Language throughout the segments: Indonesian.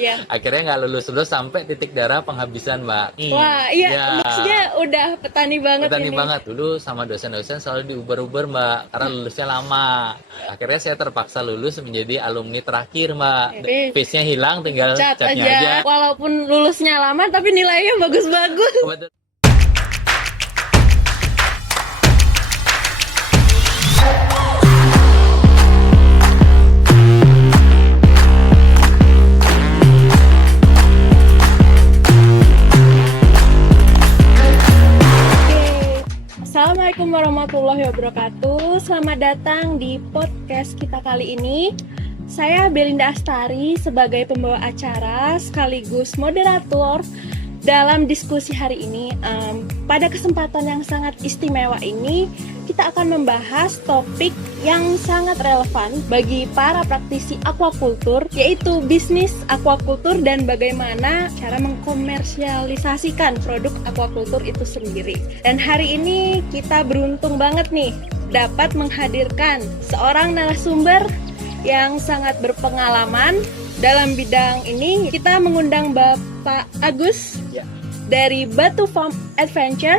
Iya. Akhirnya nggak lulus sampai titik darah penghabisan, Mbak. Wah, iya, Ya, maksudnya udah petani banget petani ini. banget dulu sama dosen-dosen selalu diuber-uber, Mbak, karena lulusnya lama. Akhirnya saya terpaksa lulus menjadi alumni terakhir, Mbak. Oke. Face-nya hilang, tinggal Cat catnya aja. aja. Walaupun lulusnya lama tapi nilainya bagus-bagus. Kebetulan. Assalamualaikum warahmatullahi wabarakatuh. Selamat datang di podcast kita kali ini. Saya Belinda Astari sebagai pembawa acara sekaligus moderator dalam diskusi hari ini. Pada kesempatan yang sangat istimewa ini, kita akan membahas topik yang sangat relevan bagi para praktisi aquaculture, yaitu bisnis aquaculture dan bagaimana cara mengkomersialisasikan produk aquaculture itu sendiri. Dan hari ini kita beruntung banget nih dapat menghadirkan seorang narasumber yang sangat berpengalaman dalam bidang ini. Kita mengundang Bapak Agus dari Batu Farm Adventure.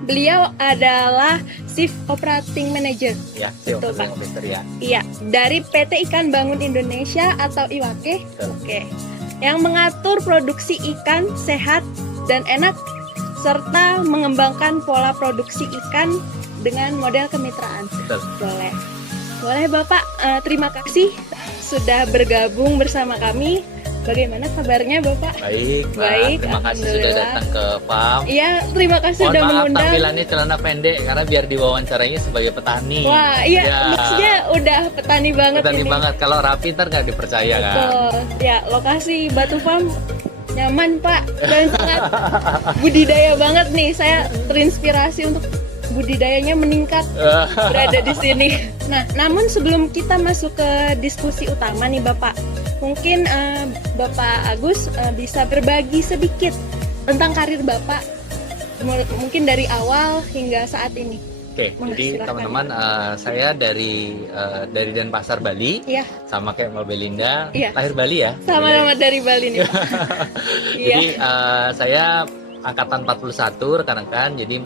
Beliau adalah Chief Operating Manager. Ya, Betul, Pak. ya. Iya, dari PT Ikan Bangun Indonesia atau IWAKE. Betul. Oke. Yang mengatur produksi ikan sehat dan enak serta mengembangkan pola produksi ikan dengan model kemitraan. Betul. Boleh. Boleh Bapak, terima kasih sudah bergabung bersama kami. Bagaimana kabarnya Bapak? Baik, Mbak. Baik, Terima kasih sudah alhamdulillah. datang ke PAM. Iya, terima kasih Mohon sudah maaf mengundang. tampilannya celana pendek karena biar diwawancarainya sebagai petani. Wah, iya, Ya. maksudnya udah petani banget Petani ini. banget. Kalau rapi ntar nggak dipercaya kan. Betul. Ya, lokasi Batu Farm nyaman Pak dan sangat budidaya banget nih. Saya terinspirasi untuk budidayanya meningkat berada di sini. Nah, namun sebelum kita masuk ke diskusi utama nih Bapak, mungkin Bapak Agus bisa berbagi sedikit tentang karir Bapak, mungkin dari awal hingga saat ini. Oke, jadi Silakan. teman-teman, saya dari Denpasar, Bali, Iya, sama kayak Mbak Belinda, Iya. lahir Bali ya. sama-sama dari Bali nih Pak. Iya. Jadi saya angkatan 41 rekan-rekan, jadi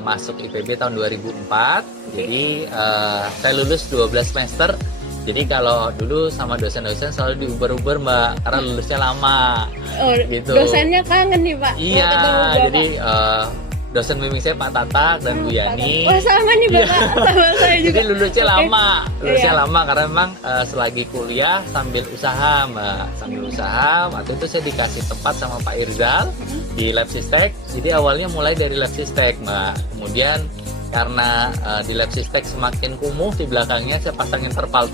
masuk IPB tahun 2004. Jadi saya lulus 12 semester. Jadi kalau dulu sama dosen-dosen selalu diuber-uber Mbak, karena lulusnya lama. Oh, Gitu. dosennya kangen nih Pak. Mau Iya, ketemu Bapak. jadi dosen bimbing saya Pak Tatak dan Bu Yani. Wah, sama nih Bapak, sama saya juga. Jadi lulusnya Oke. lama, lulusnya Iya. lama karena memang selagi kuliah sambil usaha Mbak, sambil usaha. Waktu itu saya dikasih tempat sama Pak Irzal di Lab Sistek. Jadi awalnya mulai dari Lab Sistek Mbak. Kemudian karena di Lab Sistek semakin kumuh di belakangnya saya pasangin terpal.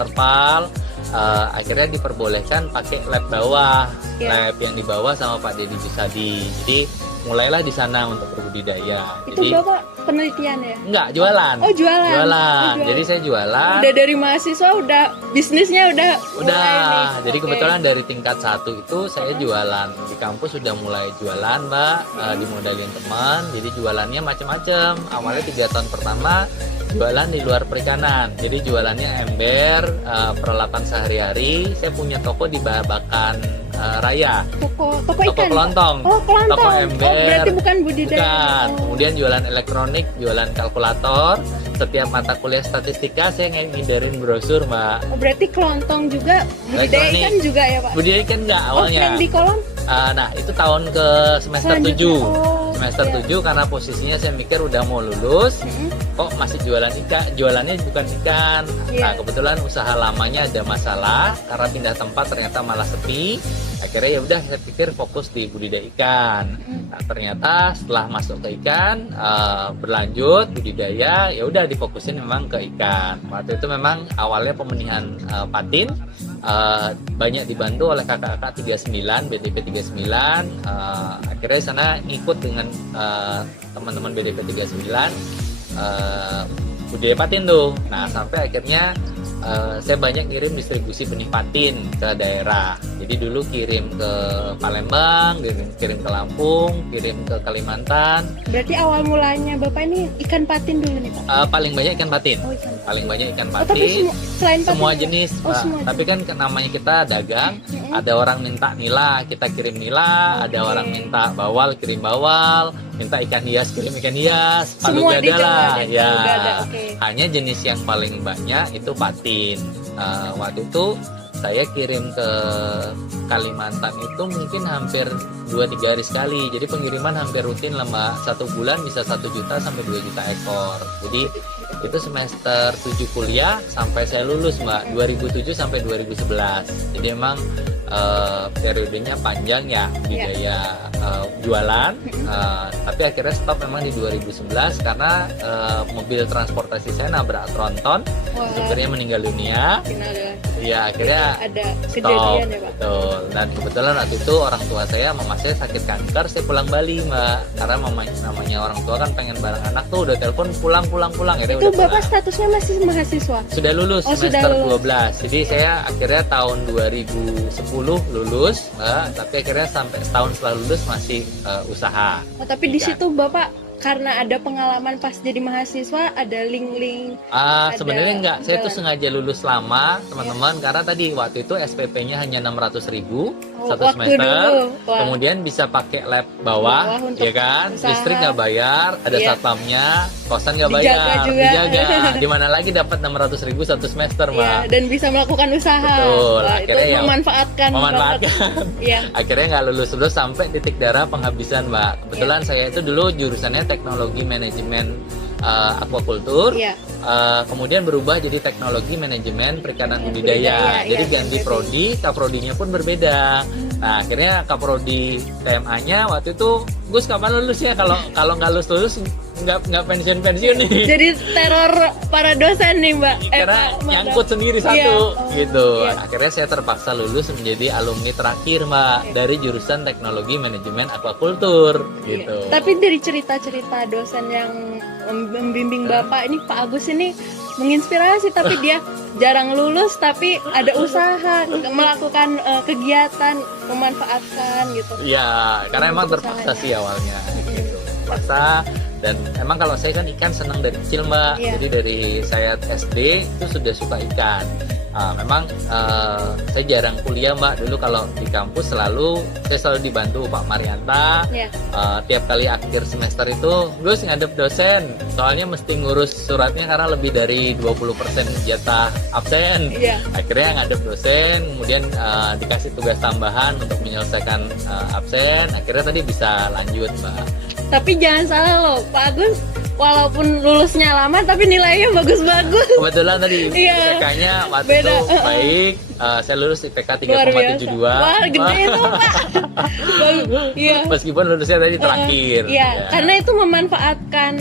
Akhirnya diperbolehkan pakai lab bawah, Iya. lab yang di bawah sama Pak Deddy Jusadi. Jadi mulailah di sana untuk berbudidaya. Itu Jadi Bapak penelitian ya? enggak jualan. Oh, jualan. Jualan. Oh, Jadi saya jualan. Udah dari mahasiswa udah bisnisnya udah mulai nih. Udah, jadi Oke. kebetulan dari tingkat 1 itu saya jualan di kampus sudah mulai jualan Mbak, dimodalin teman, jadi jualannya macam-macam. Awalnya 3 tahun pertama jualan di luar perikanan, jadi jualannya ember, peralatan sehari-hari. Saya punya toko di Babakan Raya, toko toko ikan. kelontong, Oh, kelontong. toko Oh, ember. berarti bukan budidaya. Bukan. Oh. Kemudian jualan elektronik, jualan kalkulator. Setiap mata kuliah statistika saya ngiderin brosur Mbak. Oh, berarti kelontong juga budidaya Elektronik. ikan juga ya, Pak? Budidaya ikan enggak Oh, awalnya. yang di kolam? Nah itu tahun ke semester Selanjutnya. 7. Oh, Semester iya. 7 karena posisinya saya mikir udah mau lulus, Mm-mm. kok masih jualan ikan, jualannya bukan ikan. Iya. Nah kebetulan usaha lamanya ada masalah karena pindah tempat ternyata malah sepi. Akhirnya ya udah saya pikir fokus di budidaya ikan. Nah ternyata setelah masuk ke ikan, berlanjut budidaya, ya udah difokusin memang ke ikan. Waktu itu memang awalnya pemenihan patin, banyak dibantu oleh kakak-kakak 39, BTP 39. Akhirnya di sana ngikut dengan teman-teman BTP 39 budidaya patin tuh. Nah sampai akhirnya saya banyak ngirim distribusi benih patin ke daerah. Jadi dulu kirim ke Palembang, kirim ke Lampung, kirim ke Kalimantan. Berarti awal mulanya Bapak ini ikan patin dulu nih Pak? Paling banyak ikan patin. Oh, ikan patin. Paling banyak ikan Oh, tapi patin. selain patin Semua juga? jenis, Oh, Mbak. semua Tapi kan namanya kita dagang, ada orang minta nila, kita kirim nila, ada Oke. orang minta bawal, kirim bawal, minta ikan hias, kirim ikan hias, palu Semua gada lah, ada, ya. palu gada, oke. Hanya jenis yang paling banyak itu patin. Waktu itu saya kirim ke Kalimantan itu mungkin hampir 2-3 hari sekali. Jadi pengiriman hampir rutin lah Mbak. 1 bulan bisa 1 juta sampai 2 juta ekor. Jadi itu semester 7 kuliah sampai saya lulus Mbak, 2007 sampai 2011. Jadi emang periodenya panjang ya budaya jualan, tapi akhirnya stop memang di 2011 karena mobil transportasi saya nabrak tronton, Wah, supirnya meninggal dunia. final ya. Ya akhirnya Ada stop. kejadian ya Pak? Betul. Dan kebetulan waktu itu orang tua saya, mama saya sakit kanker, saya pulang Bali Mbak. Karena namanya orang tua kan pengen bareng anak tuh, udah telepon pulang. Ya udah Itu pulang. Bapak statusnya masih mahasiswa? Sudah lulus Oh, sudah semester lulus. 12. Jadi saya akhirnya tahun 2010 lulus, Mbak, tapi akhirnya sampai setahun setelah lulus masih usaha. Oh, tapi di Ikan. situ Bapak karena ada pengalaman pas jadi mahasiswa, ada link-link. Ada Sebenarnya enggak, saya tuh jalan. sengaja lulus lama teman-teman karena tadi waktu itu SPP-nya hanya 600.000 Oh, satu waktu semester. dulu. Wah. Kemudian bisa pakai lab bawah, Bawah untuk ya kan? usaha. Listrik nggak bayar, ada Iya. satpamnya, kosan nggak Dijaga bayar, juga. dijaga. Di mana lagi dapat 600.000 satu semester, Iya, Mbak? dan bisa melakukan usaha. Betul, Wah, itu akhirnya ya memanfaatkan. Memanfaatkan. banget. Iya. Akhirnya nggak lulus sampai titik darah penghabisan, Mbak. Kebetulan saya itu dulu jurusannya teknologi manajemen aquaculture. Iya. Kemudian berubah jadi teknologi manajemen perikanan Budidaya, budidaya. Jadi iya, ganti ganti. prodi, kaprodinya pun berbeda. Nah, akhirnya kaprodi TMA-nya waktu itu, Gus kapan lulus ya? Kalau nggak lulus nggak pensiun nih. Jadi teror para dosen nih Mbak. Karena Pak, nyangkut sendiri satu Iya. gitu. Iya. Akhirnya saya terpaksa lulus menjadi alumni terakhir Mbak dari jurusan teknologi manajemen aquaculture Iya. gitu. Tapi dari cerita-cerita dosen yang membimbing Bapak ini, Pak Agus ini menginspirasi, tapi dia jarang lulus tapi ada usaha melakukan kegiatan memanfaatkan gitu. Iya, karena emang terpaksa Usahanya. sih awalnya gitu. Terpaksa. Dan emang kalau saya kan ikan senang dari kecil Mbak. Iya. Jadi dari saya SD itu sudah suka ikan. Memang saya jarang kuliah Mbak. Dulu kalau di kampus saya selalu dibantu Pak Marianta. Iya. Tiap kali akhir semester itu Gus ngadep dosen. Soalnya mesti ngurus suratnya karena lebih dari 20% jatah absen. Iya. Akhirnya ngadep dosen, kemudian dikasih tugas tambahan untuk menyelesaikan absen. Akhirnya tadi bisa lanjut Mbak. Tapi jangan salah loh, Pak Agus walaupun lulusnya lama tapi nilainya bagus-bagus. Kebetulan tadi Iya. IPK-nya waktu Beda. itu baik. Saya lulus IPK Luar biasa. 3,72. Wah, gede itu, Pak. Bagus. Iya. Meskipun lulusnya tadi terakhir. Iya, Ya. karena itu memanfaatkan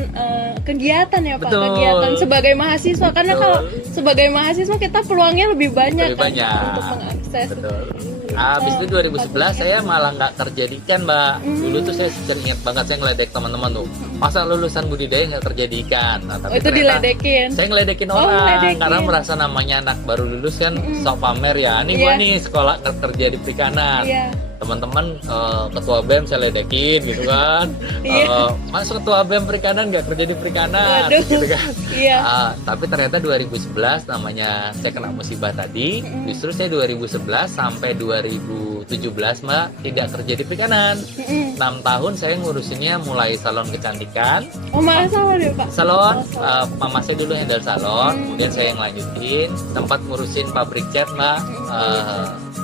kegiatan ya Pak, Betul. kegiatan sebagai mahasiswa. Karena Betul. kalau sebagai mahasiswa kita peluangnya lebih banyak, Lebih banyak. untuk mengakses. Betul. Habis itu 2011 saya malah nggak kerja di ikan Mbak. Dulu tuh saya ingat banget saya ngeledek teman-teman tuh. Masa lulusan budidaya nggak kerja di ikan? Nah, Oh, itu ternyata diledekin. saya ngeledekin Oh, orang ngeledekin. karena merasa namanya anak baru lulus kan sok pamer ya. Nih gua Iya. nih sekolah kerja di perikanan. Iya. Teman-teman ketua BEM saya ledekin gitu kan. Iya. Mas ketua BEM perikanan nggak kerja di perikanan Waduh. gitu kan. Iya. Tapi ternyata 2011 namanya saya kena musibah tadi. Justru saya 2011 sampai 2017 Mbak tidak kerja di perikanan. 6 tahun saya ngurusinnya mulai salon kecantikan. Oh, malah salah deh Pak. Salon, Oh, salon. mama saya dulu handle salon, kemudian saya yang lanjutin. Sempat ngurusin pabrik cat Mbak,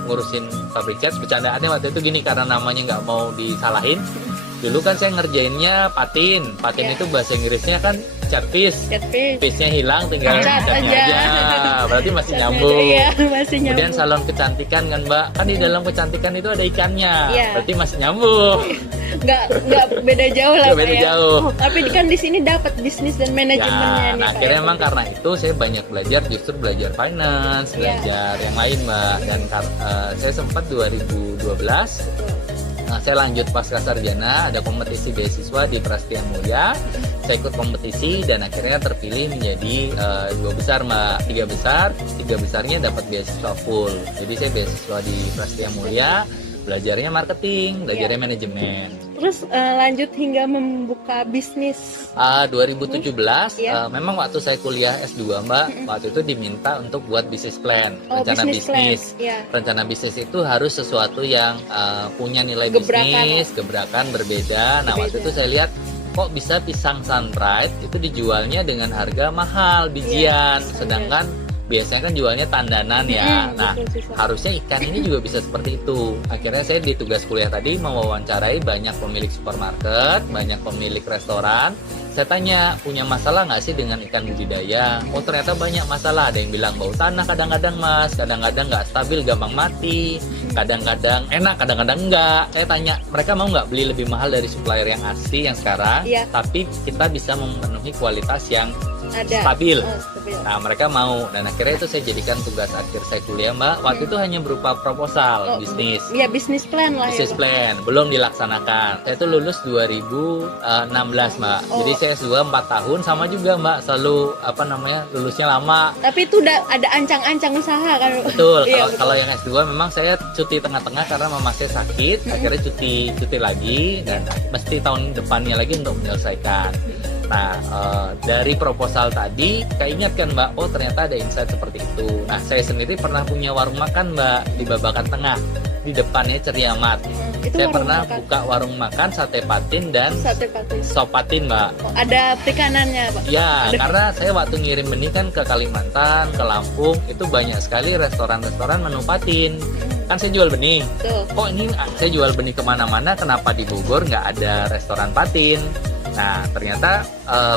ngurusin pabrik cat. Bercandaannya waktu itu gini karena namanya nggak mau disalahin. Dulu kan saya ngerjainnya patin. Patin Ya. itu bahasa Inggrisnya kan cat piece. Catfish. Piece-nya hilang tinggal Cat catnya aja. aja. Berarti masih Catnya nyambung. aja, iya, masih Kemudian nyambung. salon kecantikan kan Mbak, kan di dalam kecantikan itu ada ikannya. Iya. Berarti masih nyambung. Nggak beda jauh lah Nggak Pak beda ya. jauh. Tapi kan di sini dapat bisnis dan manajemennya Ya, nih nah Pak. akhirnya ya. emang karena itu saya banyak belajar, justru belajar finance, Iya. belajar yang lain Mbak. Dan saya sempat 2012 saya lanjut pasca sarjana, ada kompetisi beasiswa di Prastia Mulia. Saya ikut kompetisi dan akhirnya terpilih menjadi 2 besar Mbak, 3 besar, 3 besarnya dapat beasiswa full. Jadi saya beasiswa di Prastia Mulia, belajarnya marketing, belajarnya manajemen. Terus lanjut hingga membuka bisnis. 2017, memang waktu saya kuliah S2 Mbak, waktu itu diminta untuk buat bisnis plan, rencana bisnis. Rencana bisnis itu harus sesuatu yang punya nilai bisnis, gebrakan berbeda. Nah waktu itu saya lihat, kok bisa pisang Sunbright itu dijualnya dengan harga mahal bijian, sedangkan biasanya kan jualnya tandanan ya. Nah, harusnya ikan ini juga bisa seperti itu. Akhirnya saya di tugas kuliah tadi mewawancarai banyak pemilik supermarket, banyak pemilik restoran. Saya tanya, punya masalah nggak sih dengan ikan budidaya? Oh ternyata banyak masalah. Ada yang bilang bau tanah kadang-kadang Mas, kadang-kadang nggak stabil, gampang mati, kadang-kadang enak, kadang-kadang enggak. Saya tanya, mereka mau nggak beli lebih mahal dari supplier yang asli yang sekarang, tapi kita bisa memenuhi kualitas yang stabil. Nah mereka mau, dan akhirnya itu saya jadikan tugas akhir saya kuliah Mbak. Waktu itu hanya berupa proposal bisnis. Iya, bisnis plan lah. Bisnis plan belum dilaksanakan. Saya itu lulus 2016 Mbak. Jadi saya S2 4 tahun, sama juga Mbak, selalu lulusnya lama. Tapi itu udah ada ancang-ancang usaha kan? Betul. Kalau yang S2 memang saya cuti tengah-tengah karena mama saya sakit. Akhirnya cuti lagi dan mesti tahun depannya lagi untuk menyelesaikan. Nah, dari proposal tadi, keinget kan Mbak, oh ternyata ada insight seperti itu. Nah, saya sendiri pernah punya warung makan Mbak, di Babakan Tengah, di depannya Ceriamat. Saya pernah buka warung makan sate patin dan sop patin Mbak. Oh, ada perikanannya Pak? Ya, karena saya waktu ngirim benih kan ke Kalimantan, ke Lampung, itu banyak sekali restoran-restoran menu patin. Kan saya jual benih. Kok ini saya jual benih kemana-mana, kenapa di Bogor nggak ada restoran patin? Nah ternyata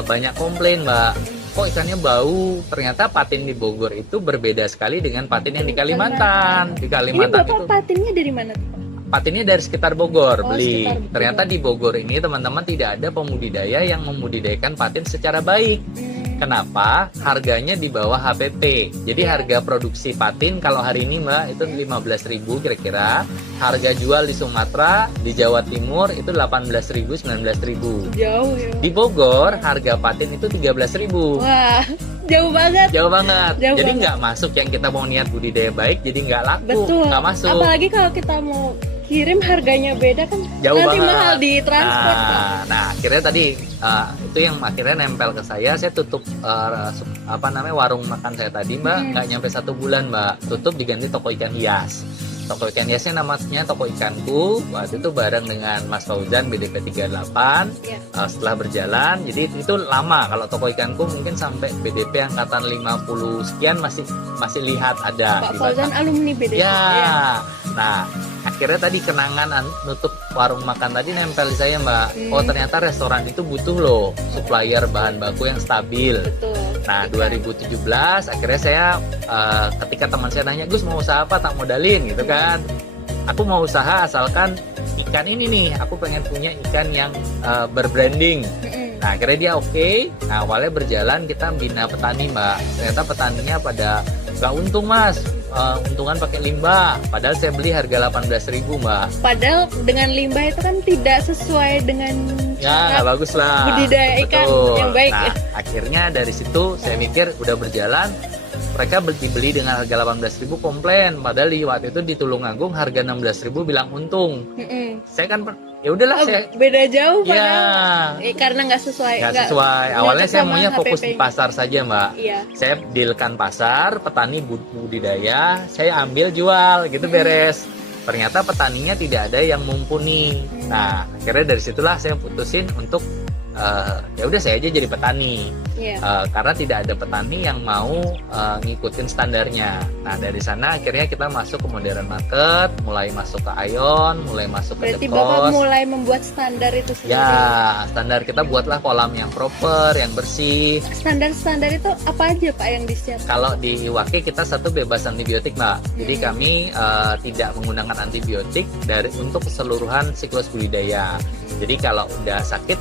banyak komplain Mbak, kok ikannya bau. Ternyata patin di Bogor itu berbeda sekali dengan patin yang di Kalimantan. Di Kalimantan ini Bapak patinnya dari mana tuh? Patinnya dari sekitar Bogor beli. Ternyata di Bogor ini teman-teman tidak ada pembudidaya yang membudidayakan patin secara baik. Kenapa? Harganya di bawah HPP. Jadi harga produksi patin kalau hari ini Mbak itu 15.000 kira-kira. Harga jual di Sumatera, di Jawa Timur itu 18.000, 19.000. Jauh ya. Di Bogor harga patin itu 13.000. Wah, jauh banget. Jauh banget. Jadi nggak masuk yang kita mau niat budidaya baik, jadi nggak laku, nggak masuk. Apalagi kalau kita mau kirim harganya beda kan, jauh nanti banget. Mahal di transport. Nah akhirnya tadi itu yang akhirnya nempel ke saya. Saya tutup warung makan saya tadi Mbak, nggak nyampe 1 bulan Mbak, tutup diganti toko ikan hias. Toko ikan hiasnya namanya Toko Ikanku. Waktu itu bareng dengan Mas Fauzan BDP 38. Setelah berjalan, jadi itu lama. Kalau Toko Ikanku mungkin sampai BDP angkatan 50 sekian masih lihat ada. Pak Fauzan alumni BDP. Ya. Nah, akhirnya tadi kenangan nutup warung makan tadi nempel di saya Mbak. Oh ternyata restoran itu butuh loh supplier bahan baku yang stabil. Betul. Nah 2017 akhirnya saya ketika teman saya nanya, Gus mau usaha apa, tak modalin gitu kan. Aku mau usaha asalkan ikan ini nih, aku pengen punya ikan yang berbranding. Nah akhirnya dia oke. Nah awalnya berjalan kita bina petani Mbak. Ternyata petaninya pada gak untung Mas, untungan pakai limbah. Padahal saya beli harga 18.000 Mbak. Padahal dengan limbah itu kan tidak sesuai dengan ya nggak bagus lah budidaya ikan yang baik. Nah akhirnya dari situ saya mikir udah berjalan, mereka beli dengan harga 18.000 komplain. Padahal di waktu itu di Tulungagung harga 16.000 bilang untung. Saya kan ya udahlah saya beda jauh padahal karena nggak sesuai. Awalnya saya maunya fokus di pasar saja Mbak. Saya dealkan pasar, petani budidaya, saya ambil jual gitu beres. Ternyata petaninya tidak ada yang mumpuni. Nah akhirnya dari situlah saya putusin untuk ya udah saya aja jadi petani. Karena tidak ada petani yang mau ngikutin standarnya. Nah dari sana akhirnya kita masuk ke modern market, mulai masuk ke Ion, mulai masuk ke Berarti Bapak mulai membuat standar itu sendiri. Ya, standar kita buatlah kolam yang proper, yang bersih. Standar-standar itu apa aja Pak yang disiapkan? Kalau di Iwake kita satu bebas antibiotik Mbak. Jadi kami tidak menggunakan antibiotik untuk keseluruhan siklus budidaya. Jadi kalau udah sakit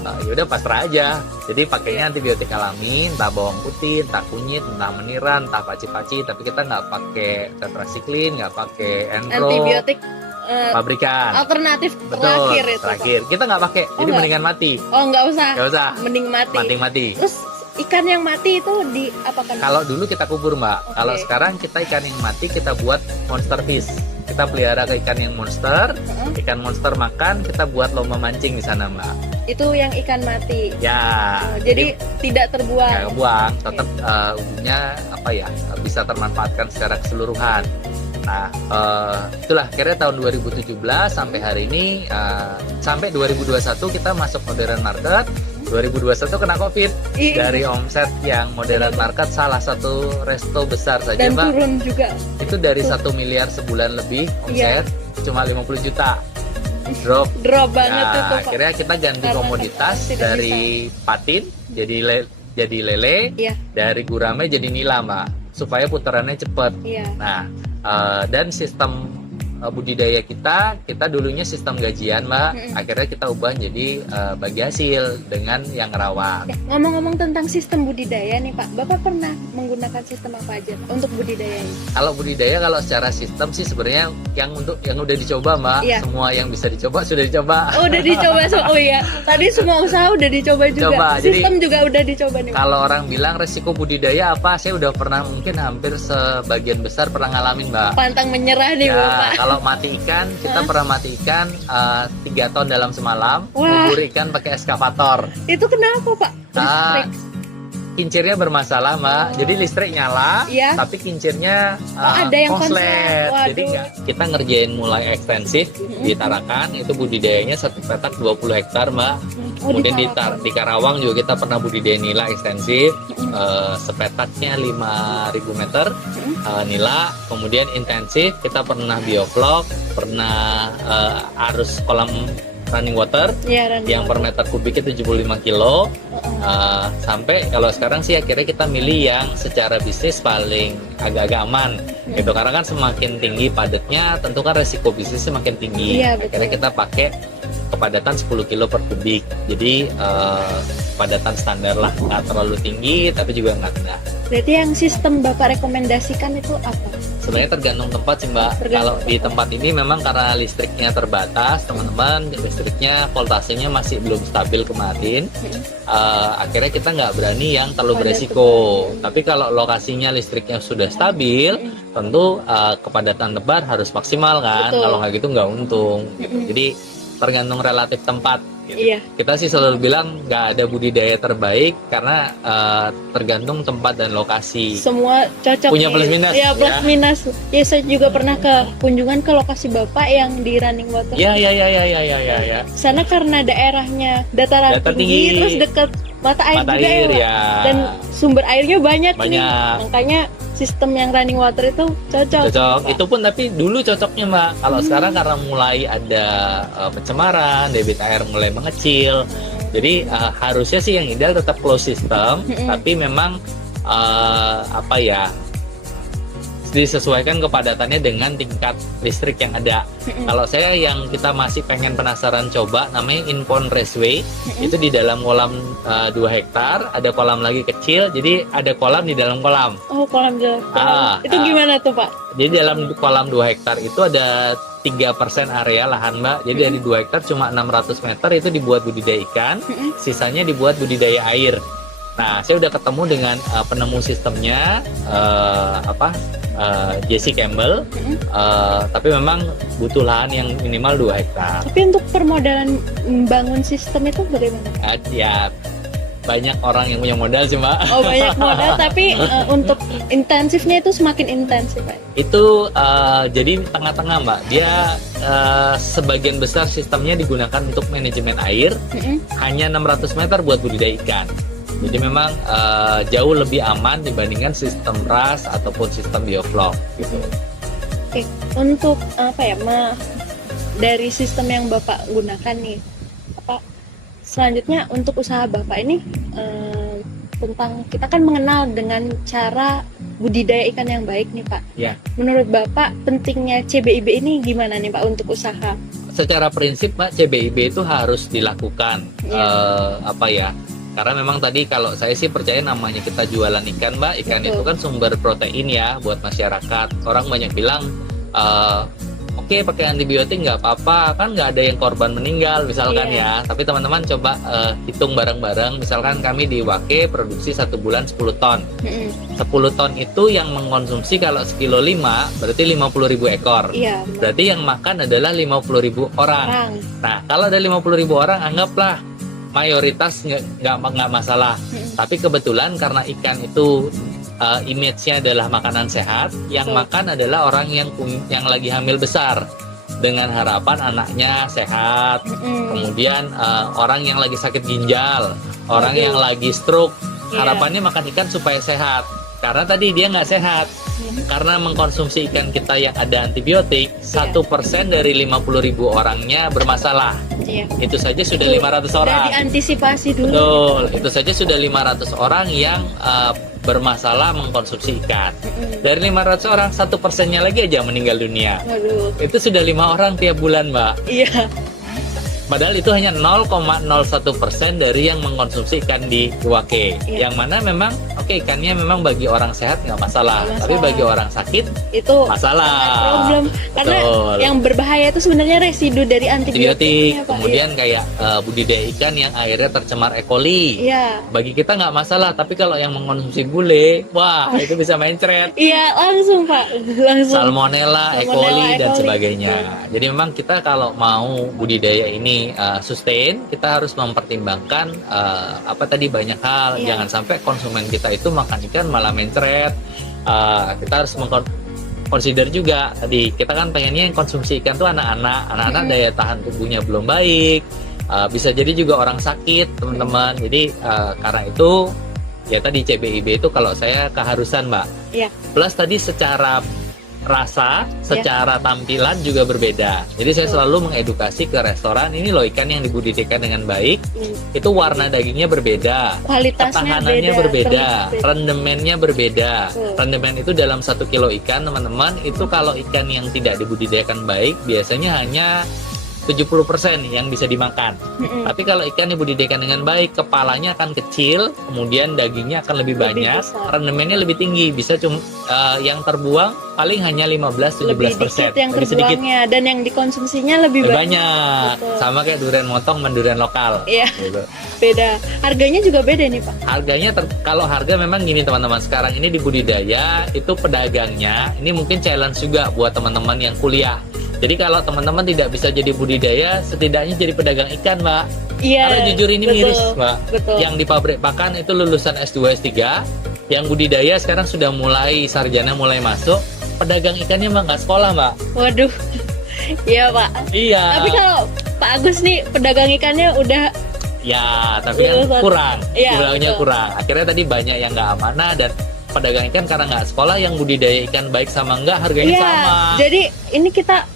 ya udah pasrah aja. Jadi pakainya antibiotik alami, entah bawang putih, entah kunyit, entah meniran, entah paci-paci. Tapi kita nggak pakai tetracycline, nggak pakai enro. Antibiotik pabrikan. Alternatif Betul, terakhir itu, Pak. terakhir. Kita nggak pakai, Oh, jadi nggak. mendingan mati. Oh, nggak usah. Nggak usah, Mending mati. mati. Terus ikan yang mati itu diapakan? Kalau dulu kita kubur, Mbak. Oke. Kalau sekarang kita ikan yang mati kita buat monster fish. Kita pelihara ke ikan yang monster, Heeh. ikan monster makan, kita buat lomba mancing di sana, Mbak. Itu yang ikan mati. Ya. Oh, jadi tidak terbuang. nggak kebuang, tetap ujungnya apa ya, bisa termanfaatkan secara keseluruhan. Nah, itulah akhirnya tahun 2017 sampai hari ini, sampai 2021 kita masuk modern market. 2021 kena COVID. Ih, Dari omset yang modern market, salah satu resto besar saja, dan Mbak, turun juga. itu dari 1 miliar sebulan lebih Iya. omset, cuma 50 juta drop. Drop banget Nah, itu, Pak. akhirnya kita ganti Karena komoditas tidak dari patin jadi lele, Iya. dari gurame jadi nila, Mbak, supaya putarannya cepet. Iya. Nah, dan sistem budidaya kita dulunya sistem gajian, Mbak. Mm-mm. Akhirnya kita ubah jadi bagi hasil dengan yang rawang. Ya, ngomong-ngomong tentang sistem budidaya nih, Pak. Bapak pernah menggunakan sistem apa aja untuk budidaya ini? Kalau budidaya, kalau secara sistem sih sebenarnya yang udah dicoba, Mbak. Iya. Semua yang bisa dicoba sudah dicoba. Oh, udah dicoba. Oh iya. Tadi semua usaha udah dicoba juga. Coba, jadi- Sistem juga udah dicoba nih, Pak. Kalau orang bilang resiko budidaya apa, saya udah pernah, mungkin hampir sebagian besar pernah ngalamin, Mbak. Pantang menyerah nih, Bapak. Ya, kalau mati ikan, kita pernah mati ikan 3 ton dalam semalam. Wah. Kubur ikan pakai eskavator. Itu kenapa, Pak? Ah, Listrik. Kincirnya bermasalah, Mbak. Oh. Jadi listrik nyala, Iya. tapi kincirnya ada yang konslet. konslet. Waduh. Jadi kita ngerjain mulai ekstensif di Tarakan, itu budidayanya 1 petak 20 hektar, Mbak. Oh, Kemudian di di Karawang juga kita pernah budidaya nila ekstensif, sepetaknya 5.000 meter nila. Kemudian intensif kita pernah bioflok, pernah arus kolam running water Iya, Randy. yang per meter kubiknya 75 kilo. Sampai kalau sekarang sih akhirnya kita milih yang secara bisnis paling agak-agak aman gitu, karena kan semakin tinggi padatnya tentu kan resiko bisnis semakin tinggi. Iya, betul. Akhirnya kita pakai kepadatan 10 kilo per kubik, jadi padatan standar lah, nggak terlalu tinggi tapi juga nggak rendah. Berarti yang sistem Bapak rekomendasikan itu apa? Sebenarnya tergantung tempat sih, Mbak. Tergantung Kalau di tempat. tempat ini memang karena listriknya terbatas, teman-teman, listriknya voltasenya masih belum stabil kemarin. Akhirnya kita nggak berani yang terlalu Padat beresiko. Tapi kalau lokasinya listriknya sudah stabil, tentu kepadatan tebar harus maksimal kan. Betul. Kalau nggak gitu nggak untung. Gitu. Jadi tergantung relatif tempat. Gitu. Iya. Kita sih selalu bilang nggak ada budidaya terbaik karena tergantung tempat dan lokasi. Semua cocok. Punya nih. plus minus, Iya, plus ya. minus. Ya, saya juga pernah ke kunjungan ke lokasi Bapak yang di Running Water. Ya. Sana karena daerahnya dataran Dataran tinggi, tinggi. terus dekat mata air Mata juga air, Pak. ya. Dan sumber airnya banyak nih. Banyak. Makanya sistem yang Running Water itu cocok. Cocok. Pak. Itu pun tapi dulu cocoknya, Mbak. Kalau sekarang karena mulai ada pencemaran, debit air mulai mengecil. Jadi harusnya sih yang ideal tetap closed system, tapi memang apa ya, disesuaikan kepadatannya dengan tingkat listrik yang ada. Kalau saya yang kita masih pengen penasaran coba namanya Inpon Raceway, itu di dalam kolam 2 hektar, ada kolam lagi kecil, jadi ada kolam di dalam kolam. Oh, kolam jalan. Itu gimana tuh, Pak? Jadi dalam kolam 2 hektar itu ada 3% area lahan, Mbak. Jadi dari 2 hektar cuma 600 meter itu dibuat budidaya ikan, sisanya dibuat budidaya air. Nah, saya udah ketemu dengan penemu sistemnya, Jesse Campbell, tapi memang butuh lahan yang minimal 2 hektar. Tapi untuk permodalan membangun sistem itu bagaimana? Ya, banyak orang yang punya modal sih, Mbak. Oh, banyak modal, tapi untuk intensifnya itu semakin intensif, Pak. Itu jadi tengah-tengah, Mbak. Dia sebagian besar sistemnya digunakan untuk manajemen air, hanya 600 meter buat budidaya ikan. Jadi memang jauh lebih aman dibandingkan sistem RAS ataupun sistem bioflok gitu. Oke, untuk apa ya, dari sistem yang Bapak gunakan nih, selanjutnya untuk usaha Bapak ini tentang kita kan mengenal dengan cara budidaya ikan yang baik nih, Pak. Ya. Menurut Bapak pentingnya CBIB ini gimana nih, Pak, untuk usaha? Secara prinsip, Mbak, CBIB itu harus dilakukan. Karena memang tadi kalau saya sih percaya namanya kita jualan ikan, Mbak. Ikan Betul. itu kan sumber protein ya buat masyarakat. Orang banyak bilang oke, pakai antibiotik nggak apa-apa, kan nggak ada yang korban meninggal misalkan ya. Tapi teman-teman coba hitung bareng-bareng, misalkan kami di Iwake produksi 1 bulan 10 ton. 10 ton itu yang mengkonsumsi kalau sekilo 5 berarti 50.000 ekor. Iya. Berarti yang makan adalah 50.000 orang. Nah, kalau ada 50.000 orang, anggaplah mayoritas nggak masalah. Tapi kebetulan karena ikan itu image-nya adalah makanan sehat, yang makan adalah orang yang lagi hamil besar dengan harapan anaknya sehat. Kemudian orang yang lagi sakit ginjal, orang yang lagi stroke, harapannya makan ikan supaya sehat. Karena tadi dia nggak sehat. Karena mengkonsumsi ikan kita yang ada antibiotik, 1% dari 50.000 orangnya bermasalah. Itu saja sudah 500 orang. Sudah diantisipasi dulu. Betul, itu saja sudah 500 orang yang bermasalah mengkonsumsi ikan. Dari 500 orang, 1%-nya lagi aja meninggal dunia. Waduh. Itu sudah 5 orang tiap bulan, Mbak. Iya. Padahal itu hanya 0,01% dari yang mengkonsumsi ikan di Iwake. Yang mana memang, ikannya memang bagi orang sehat nggak masalah. Tapi bagi orang sakit, itu masalah. Problem. Karena yang berbahaya itu sebenarnya residu dari antibiotik. Kemudian kayak budidaya ikan yang airnya tercemar E. coli. Iya. Bagi kita nggak masalah, tapi kalau yang mengkonsumsi bule, wah itu bisa mencret. Iya, langsung Pak. Langsung. Salmonella, E. coli, dan sebagainya. Jadi memang kita kalau mau budidaya ini sustain, kita harus mempertimbangkan banyak hal. Jangan sampai konsumen kita itu makan ikan malah mencret. Kita harus consider juga tadi, kita kan pengennya yang konsumsi ikan tuh anak-anak daya tahan tubuhnya belum baik, bisa jadi juga orang sakit teman-teman. Jadi karena itu ya tadi CBIB itu kalau saya keharusan, Mbak. Plus tadi secara rasa, secara tampilan juga berbeda. Jadi saya selalu mengedukasi ke restoran, ini loh ikan yang dibudidayakan dengan baik, itu warna dagingnya berbeda, ketahanannya berbeda, rendemennya berbeda. Rendemen itu dalam 1 kilo ikan, teman-teman, itu kalau ikan yang tidak dibudidayakan baik, biasanya hanya 70% yang bisa dimakan. Tapi kalau ikan dibudidayakan dengan baik, kepalanya akan kecil, kemudian dagingnya akan lebih banyak, rendemennya lebih tinggi, bisa yang terbuang paling hanya 15-17%. Lebih sedikit, dan yang dikonsumsinya lebih banyak. Sama kayak durian motong dan durian lokal. Iya. Gitu. Beda. Harganya juga beda nih, Pak. Harganya kalau harga memang gini teman-teman, sekarang ini di budidaya itu pedagangnya, ini mungkin challenge juga buat teman-teman yang kuliah. Jadi kalau teman-teman tidak bisa jadi budidaya, setidaknya jadi pedagang ikan, Mbak. Iya. Karena jujur ini miris, Mbak. Betul. Yang di pabrik pakan itu lulusan S2, S3. Yang budidaya sekarang sudah mulai sarjana mulai masuk. Pedagang ikannya Mbak nggak sekolah, Mbak. Waduh. Iya, Pak. Iya. Tapi kalau Pak Agus nih pedagang ikannya udah. Ya, tapi kan kurang. Jumlahnya kurang. Akhirnya tadi banyak yang nggak amanah dan pedagang ikan karena nggak sekolah, yang budidaya ikan baik sama enggak harganya sama. Jadi ini kita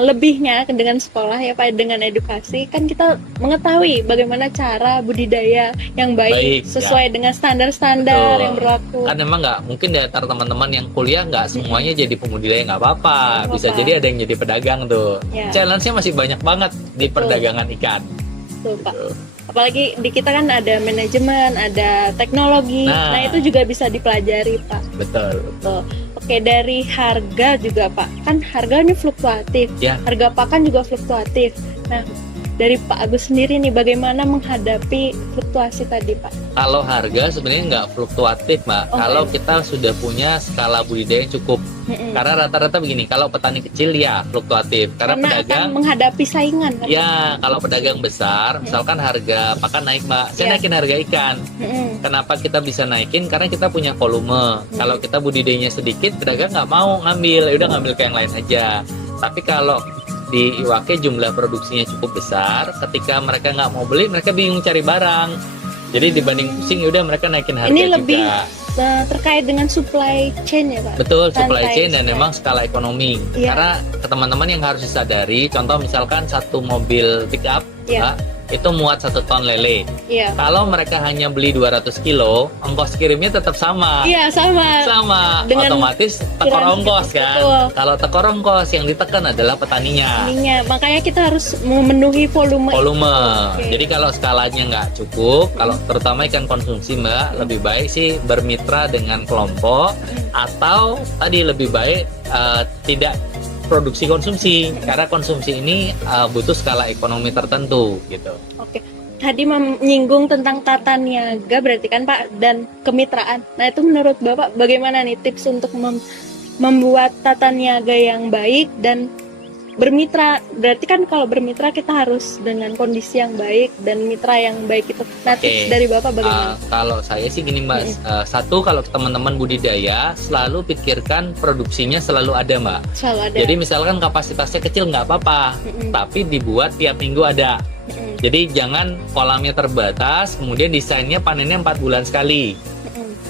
lebihnya dengan sekolah ya Pak, dengan edukasi kan kita mengetahui bagaimana cara budidaya yang baik sesuai dengan standar-standar yang berlaku. Kan memang nggak mungkin di antara teman-teman yang kuliah nggak semuanya jadi pembudidaya, nggak apa-apa. Bisa jadi ada yang jadi pedagang tuh. Challenge-nya masih banyak banget di perdagangan ikan. Tuh Pak. Apalagi di kita kan ada manajemen, ada teknologi. Nah itu juga bisa dipelajari, Pak. Betul. Oke, dari harga juga, Pak. Kan harga ini fluktuatif. Harga pakan juga fluktuatif. Nah, dari Pak Agus sendiri nih, bagaimana menghadapi fluktuasi tadi, Pak? Kalau harga sebenarnya nggak fluktuatif, Mbak. Kalau kita sudah punya skala budidaya yang cukup. Karena rata-rata begini, kalau petani kecil ya fluktuatif. Karena pedagang akan menghadapi saingan. Kan? Ya, kalau pedagang besar, misalkan harga pakan naik, Mbak. Saya naikin harga ikan. Kenapa kita bisa naikin? Karena kita punya volume. Kalau kita budidayanya sedikit, pedagang nggak mau ngambil. Ya udah ngambil ke yang lain aja. Tapi kalau di Iwake jumlah produksinya cukup besar, ketika mereka nggak mau beli, mereka bingung cari barang. Jadi dibanding pusing, udah mereka naikin harga ini juga. Lebih terkait dengan supply chain ya Pak? Betul, supply chain dan memang skala ekonomi. Karena teman-teman yang harus disadari, contoh misalkan satu mobil pick up, itu muat 1 ton lele. Kalau mereka hanya beli 200 kilo, ongkos kirimnya tetap sama. Iya, sama. Dengan otomatis tekor ongkos kan. Kalau tekor ongkos yang ditekan adalah petaninya. Makanya kita harus memenuhi volume. Jadi kalau skalanya nggak cukup, kalau terutama ikan konsumsi, Mbak, lebih baik sih bermitra dengan kelompok atau tadi lebih baik tidak produksi konsumsi, karena konsumsi ini butuh skala ekonomi tertentu gitu. Oke. Tadi menyinggung tentang tata niaga berarti kan Pak, dan kemitraan. Nah itu menurut Bapak bagaimana nih tips untuk membuat tata niaga yang baik dan bermitra? Berarti kan kalau bermitra kita harus dengan kondisi yang baik dan mitra yang baik itu. Nah tips dari Bapak bagaimana? Kalau saya sih gini Mbak, satu, kalau teman-teman budidaya selalu pikirkan produksinya selalu ada Mbak. Selalu ada. Jadi misalkan kapasitasnya kecil nggak apa-apa, tapi dibuat tiap minggu ada. Jadi jangan kolamnya terbatas, kemudian desainnya panennya 4 bulan sekali.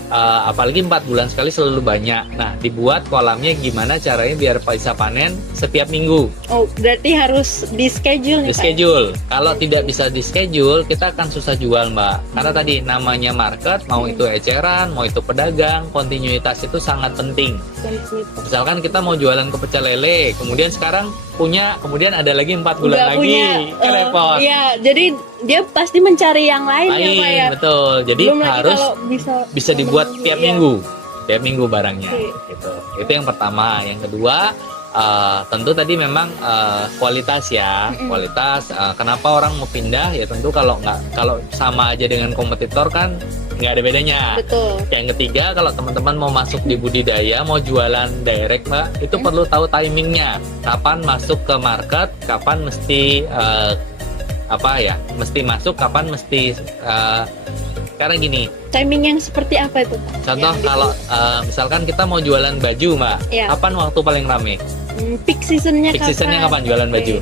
Apalagi 4 bulan sekali selalu banyak. Nah, dibuat kolamnya gimana caranya biar bisa panen setiap minggu. Oh, berarti harus di schedule nih Di schedule. Kalau tidak bisa di schedule, kita akan susah jual Mbak. Karena tadi namanya market, mau itu eceran, mau itu pedagang, kontinuitas itu sangat penting. Misalkan kita mau jualan ke pecel lele, kemudian sekarang punya, kemudian ada lagi 4 bulan lagi, kan repot. Iya, jadi dia pasti mencari yang lain ya Pak ya. Betul. Jadi belum harus kalau bisa dibuat tiap minggu, tiap minggu barangnya. Oke. Gitu. Itu yang pertama. Yang kedua, tentu tadi memang kualitas ya, kualitas. Kenapa orang mau pindah? Ya tentu kalau sama aja dengan kompetitor kan nggak ada bedanya. Betul. Yang ketiga, kalau teman-teman mau masuk di budidaya, mau jualan direct Mbak, itu perlu tahu timingnya. Kapan masuk ke market, kapan mesti mesti masuk, kapan mesti karena gini. Timing yang seperti apa itu Pak? Contoh kalau misalkan kita mau jualan baju Mbak, kapan waktu paling rame? Peak seasonnya kapan jualan baju?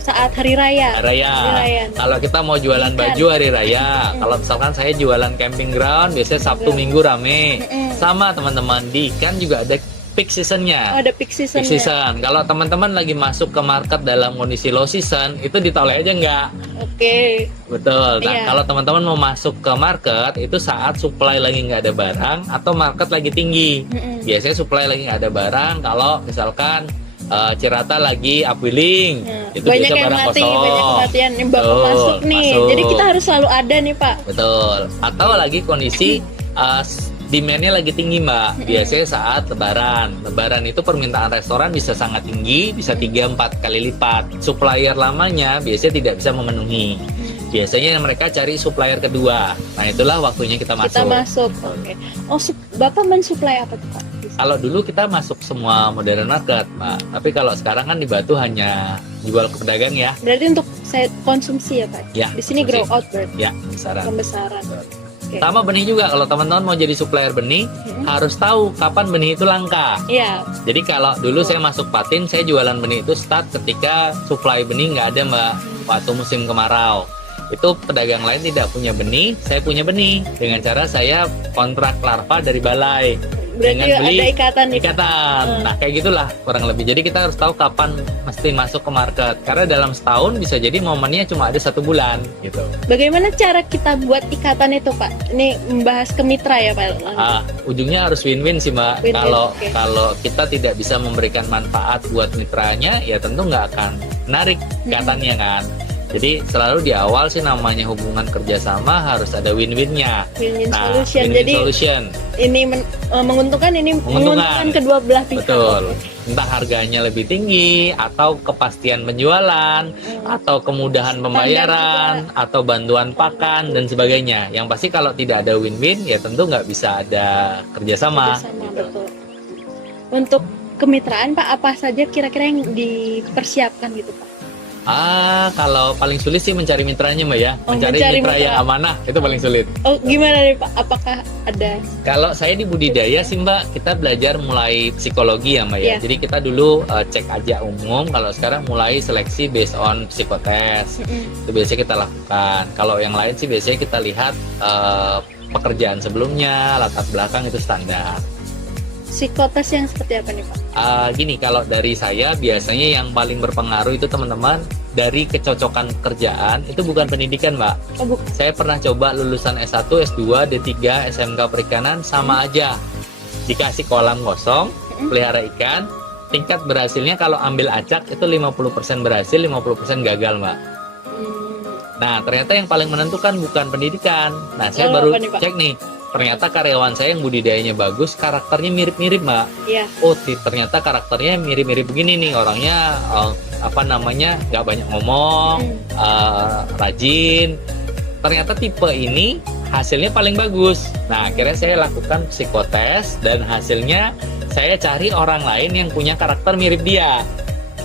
Saat hari raya. Hari raya. Kalau kita mau jualan baju hari raya, kalau misalkan saya jualan camping ground, biasanya Sabtu Minggu rame. Sama teman-teman, di ikan juga ada peak seasonnya. Oh, ada peak season. Peak season. Kalau teman-teman lagi masuk ke market dalam kondisi low season, itu ditolak aja enggak? Oke. Betul. Nah, kalau teman-teman mau masuk ke market, itu saat supply lagi nggak ada barang atau market lagi tinggi. Biasanya supply lagi nggak ada barang. Kalau misalkan Cirata lagi upwelling, itu banyak biasa yang barang mati, kosong. banyak kematian yang Bapak masuk nih. Jadi kita harus selalu ada nih Pak. Betul. Atau lagi kondisi demand-nya lagi tinggi Mbak. Biasanya saat lebaran. Lebaran itu permintaan restoran bisa sangat tinggi, bisa 3-4 kali lipat. Supplier lamanya biasanya tidak bisa memenuhi. Biasanya mereka cari supplier kedua. Nah, itulah waktunya kita masuk. Kita masuk. Oke. Oh, Bapak mensuplai apa tuh Pak? Kalau dulu kita masuk semua modern market, Mbak. Tapi kalau sekarang kan di Batu hanya jual ke pedagang ya. Berarti untuk konsumsi ya Pak? Ya. Di sini grow out berarti? Ya, pembesaran. Pembesaran. Okay. Sama benih juga, kalau teman-teman mau jadi supplier benih, harus tahu kapan benih itu langka. Iya. Jadi kalau dulu saya masuk Patin, saya jualan benih itu start ketika supply benih nggak ada Mbak, waktu musim kemarau. Itu pedagang lain tidak punya benih, saya punya benih. Dengan cara saya kontrak larva dari balai. Berarti dengan beli ada ikatan. Nah, kayak gitulah kurang lebih. Jadi kita harus tahu kapan mesti masuk ke market. Karena dalam setahun bisa jadi momennya cuma ada 1 bulan gitu. Bagaimana cara kita buat ikatan itu Pak? Ini membahas ke mitra ya Pak? Ujungnya harus win-win sih Mbak. Win-win, Kalau kita tidak bisa memberikan manfaat buat mitranya, ya tentu nggak akan menarik ikatannya kan. Jadi selalu di awal sih namanya hubungan kerjasama harus ada win-winnya. Win-win solution. Win-win Jadi solution. Ini menguntungkan, ini menguntungkan kedua belah pihak. Betul. Entah harganya lebih tinggi, atau kepastian penjualan, atau kemudahan pembayaran, atau bantuan pakan dan sebagainya. Yang pasti kalau tidak ada win-win, ya tentu nggak bisa ada kerjasama. Betul. Untuk kemitraan Pak, apa saja kira-kira yang dipersiapkan gitu Pak? Kalau paling sulit sih mencari mitranya Mbak ya. Mencari mitra yang amanah itu paling sulit. Oh, gimana nih Pak? Apakah ada? Kalau saya di budidaya sih Mbak, kita belajar mulai psikologi ya Mbak ya. Jadi kita dulu cek aja umum, kalau sekarang mulai seleksi based on psikotes. Itu biasanya kita lakukan. Kalau yang lain sih biasanya kita lihat pekerjaan sebelumnya, latar belakang itu standar. Psikotes yang seperti apa nih Pak? Gini, kalau dari saya biasanya yang paling berpengaruh itu teman-teman dari kecocokan pekerjaan, itu bukan pendidikan Mbak. Oh, bukan. Saya pernah coba lulusan S1, S2, D3, SMK Perikanan, sama aja. Dikasih kolam kosong, pelihara ikan, tingkat berhasilnya kalau ambil acak itu 50% berhasil, 50% gagal Mbak. Nah, ternyata yang paling menentukan bukan pendidikan. Nah, saya baru cek nih, ternyata karyawan saya yang budidayanya bagus, karakternya mirip-mirip Mbak. Iya. Oh, ternyata karakternya mirip-mirip begini nih, orangnya nggak banyak ngomong, rajin. Ternyata tipe ini hasilnya paling bagus. Nah, akhirnya saya lakukan psikotes dan hasilnya saya cari orang lain yang punya karakter mirip dia.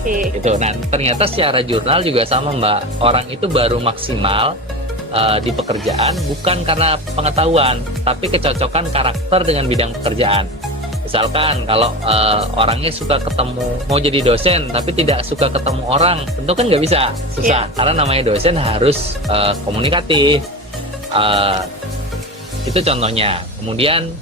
Gitu. Nah, ternyata secara jurnal juga sama Mbak. Orang itu baru maksimal di pekerjaan bukan karena pengetahuan, tapi kecocokan karakter dengan bidang pekerjaan. Misalkan kalau orangnya suka ketemu, mau jadi dosen tapi tidak suka ketemu orang, tentu kan nggak bisa, susah. Karena namanya dosen harus komunikatif. Itu contohnya. Kemudian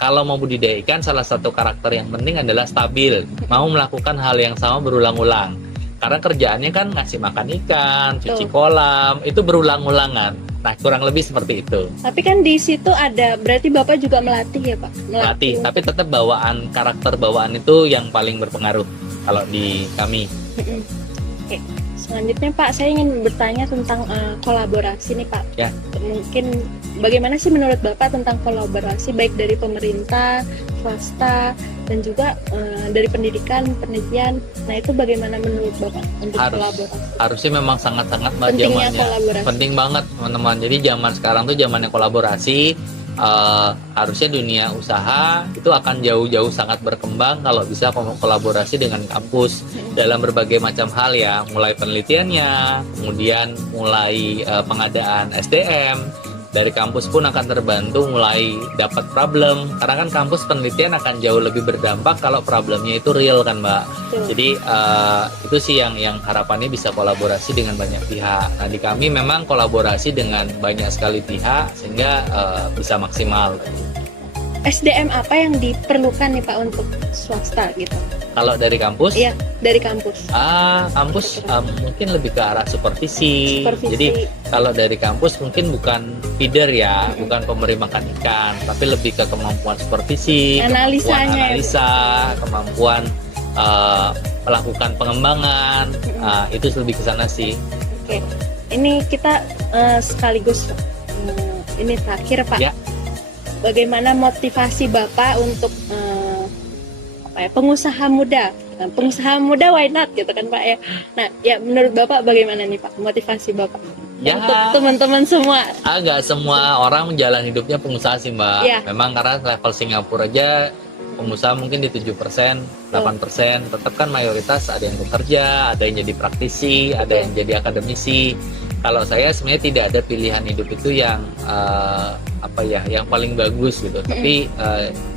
kalau mau budidaya ikan, salah satu karakter yang penting adalah stabil, mau melakukan hal yang sama berulang-ulang. Karena kerjaannya kan ngasih makan ikan, cuci kolam, itu berulang-ulangan. Nah, kurang lebih seperti itu. Tapi kan di situ ada, berarti Bapak juga melatih ya Pak? Melatih, tapi tetap bawaan, karakter bawaan itu yang paling berpengaruh kalau di kami. Oke. Selanjutnya Pak, saya ingin bertanya tentang kolaborasi nih Pak. Ya. Mungkin bagaimana sih menurut Bapak tentang kolaborasi baik dari pemerintah, swasta, dan juga dari pendidikan, penelitian. Nah, itu bagaimana menurut Bapak untuk kolaborasi? Harusnya memang sangat-sangat pentingnya zamannya. Kolaborasi. Penting banget teman-teman. Jadi zaman sekarang tuh zamannya kolaborasi. Harusnya dunia usaha itu akan jauh-jauh sangat berkembang kalau bisa kolaborasi dengan kampus dalam berbagai macam hal ya, mulai penelitiannya, kemudian mulai pengadaan SDM. Dari kampus pun akan terbantu mulai dapat problem, karena kan kampus penelitian akan jauh lebih berdampak kalau problemnya itu real kan Mbak. Jadi itu sih yang harapannya bisa kolaborasi dengan banyak pihak. Nah, di kami memang kolaborasi dengan banyak sekali pihak sehingga bisa maksimal. SDM apa yang diperlukan nih Pak untuk swasta gitu? Kalau dari kampus? Iya, dari kampus. Kampus mungkin lebih ke arah supervisi. Jadi kalau dari kampus mungkin bukan feeder ya, bukan pemberi makan ikan, tapi lebih ke kemampuan supervisi, kemampuan analisa, kemampuan melakukan pengembangan. Itu lebih ke sana sih. Oke, ini kita sekaligus ini terakhir Pak. Ya. Bagaimana motivasi Bapak untuk pengusaha muda? Pengusaha muda why not gitu kan Pak ya. Nah, ya menurut Bapak bagaimana nih Pak motivasi Bapak? Ya, untuk teman-teman semua. Agak semua orang menjalani hidupnya pengusaha sih Mbak. Ya. Memang karena level Singapura aja pengusaha mungkin di 7%, 8%, tetap kan mayoritas ada yang bekerja, ada yang jadi praktisi, ada yang jadi akademisi. Kalau saya sebenarnya tidak ada pilihan hidup itu yang yang paling bagus gitu. Tapi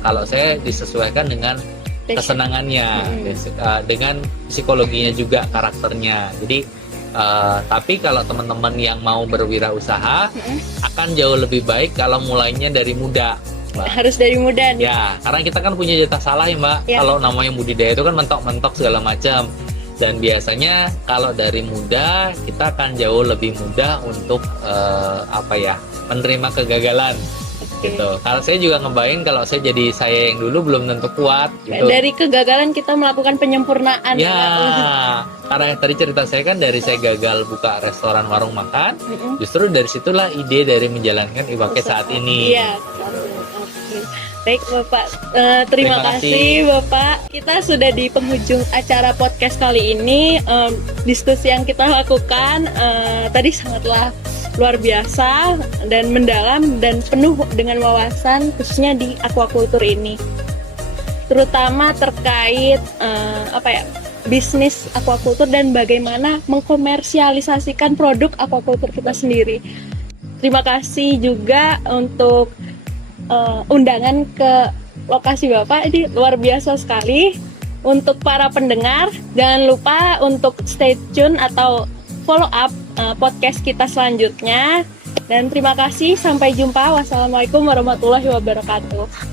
kalau saya disesuaikan dengan kesenangannya, dengan psikologinya juga, karakternya. Jadi tapi kalau teman-teman yang mau berwirausaha akan jauh lebih baik kalau mulainya dari muda. Mbak. Harus dari muda nih. Ya, karena kita kan punya jatah salah ya Mbak. Ya. Kalau namanya budidaya itu kan mentok-mentok segala macam. Dan biasanya kalau dari muda kita akan jauh lebih mudah untuk menerima kegagalan. Gitu. Kalau saya juga ngebayang kalau saya yang dulu belum tentu kuat gitu. Dari kegagalan kita melakukan penyempurnaan. Ya, karena tadi cerita saya kan dari saya gagal buka restoran warung makan, justru dari situlah ide dari menjalankan Iwake saat ini. Iya. Baik Bapak, terima kasih Bapak. Kita sudah di penghujung acara podcast kali ini. Diskusi yang kita lakukan tadi sangatlah luar biasa dan mendalam dan penuh dengan wawasan, khususnya di aquaculture ini, terutama terkait bisnis aquaculture dan bagaimana mengkomersialisasikan produk aquaculture kita sendiri. Terima kasih juga untuk undangan ke lokasi Bapak, ini luar biasa sekali. Untuk para pendengar, jangan lupa untuk stay tune atau follow up podcast kita selanjutnya. Dan terima kasih, sampai jumpa. Wassalamualaikum warahmatullahi wabarakatuh.